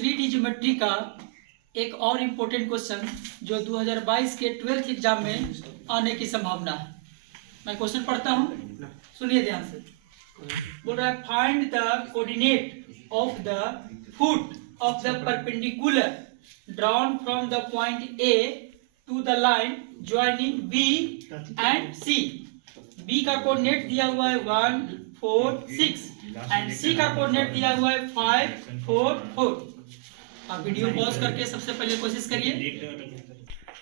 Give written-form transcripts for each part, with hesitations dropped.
3D geometry का एक और इम्पोर्टेंट क्वेश्चन जो 2022 के 12th एग्जाम में आने की संभावना है। मैं क्वेश्चन पढ़ता हूँ, सुनिए ध्यान से। बोल रहा है find the coordinate of the foot of the perpendicular drawn from the point A to the line joining B and C. B का कोऑर्डिनेट दिया हुआ है 1 4 6 एंड सी का कोऑर्डिनेट दिया हुआ है 5 4 4। आप वीडियो पॉज करके सबसे पहले कोशिश करिए।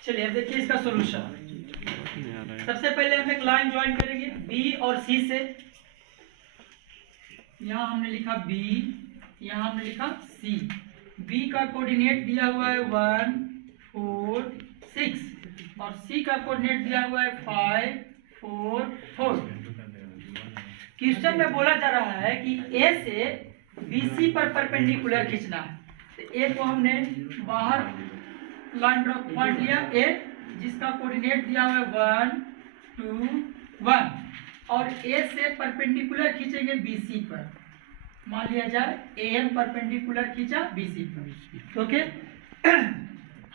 चलिए अब देखिए इसका सॉल्यूशन। सबसे पहले हम एक लाइन ज्वाइन करेंगे बी और सी से। यहाँ हमने लिखा बी, यहाँ हमने लिखा सी। बी का कोऑर्डिनेट दिया हुआ है 1 4 6 और सी का कोऑर्डिनेट दिया हुआ है 5 4 4। क्वेश्चन में बोला जा रहा है कि ए से बीसी पर परपेंडिकुलर खींचना है। तो ए को हमने बाहर लाइन ड्रॉ पॉइंट लिया ए, जिसका कोऑर्डिनेट दिया हुआ है 1 2 1 और ए से परपेंडिकुलर खींचेंगे बीसी पर। मान लिया जाए एम परपेंडिकुलर खींचा बीसी पर। ओके,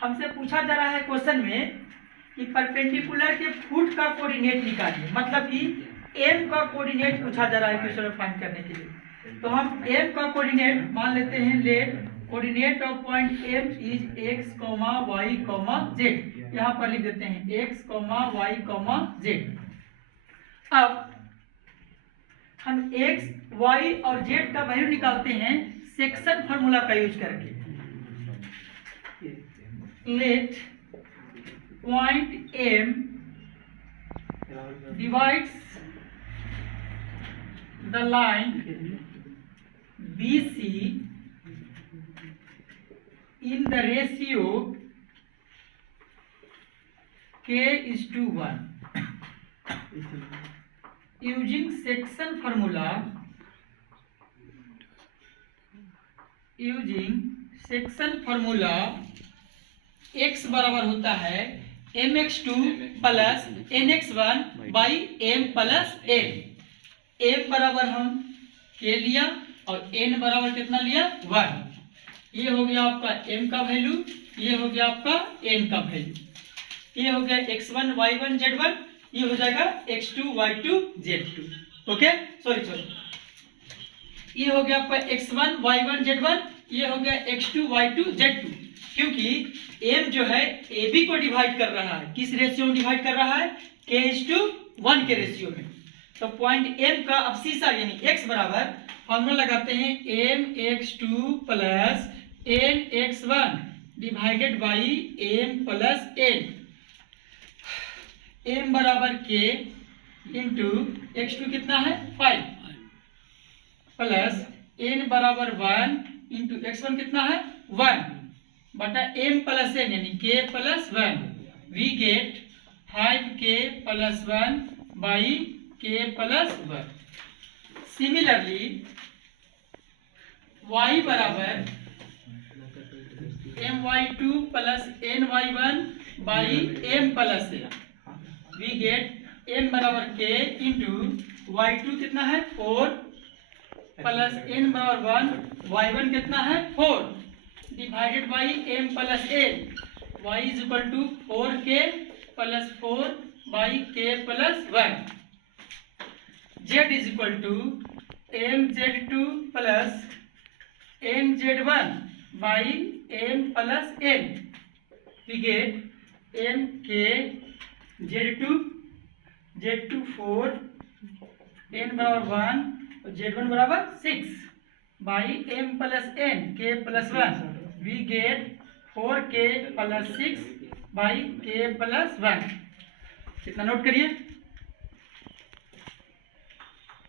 हमसे पूछा जा रहा है क्वेश्चन में कि परपेंडिकुलर के फुट का कोऑर्डिनेट निकालिए, मतलब कि एम का कोऑर्डिनेट पूछा जा रहा है क्वेश्चन में फाइंड करने के लिए। तो हम एम का कोऑर्डिनेट मान लेते हैं, let coordinate of point M is x comma y comma z. यहाँ पर लिख देते हैं x comma y comma z. अब हम एक्स वाई और जेड का वैल्यू निकालते हैं सेक्शन फार्मूला का यूज करके। Let point M divides the line BC in the ratio k:1 using section formula x बराबर होता है mx2 plus nx1 by m plus n। m बराबर हम k लिया और n बराबर कितना लिया 1। ये हो गया आपका m का वैल्यू, ये हो गया आपका n का वैल्यू। ये हो गया x1 y1 z1, ये हो जाएगा x2 y2 z2। Okay, sorry ये हो गया आपका x1 y1 z1, ये हो गया x2 y2 z2। क्योंकि m जो है ab को डिवाइड कर रहा है, किस रेशियो में डिवाइड कर रहा है, k:1 के रेशियो में। तो पॉइंट m का अब सीसा यानी x बराबर फॉर्मूला लगाते हैं mx2 plus nx1 divided by m plus n। m बराबर k इंटू x2 कितना है 5 प्लस n बराबर 1 इंटू x1 कितना है 1 बटा m प्लस n यानी k plus 1। We get 5k plus 1 by k plus 1। Similarly y बराबर my2 plus ny1 by m plus n। We get m बराबर k into y2 कितना है 4 plus n बराबर 1, y1 कितना है 4 divided by m plus n। y is equal to 4k plus 4 by k plus 1। z is equal to mz2 plus mz1 by m plus n। We get mk z2 4 n बराबर 1 और z1 बराबर 6 by m plus n k plus 1। We get 4k plus 6 by k plus 1। कितना note करिए।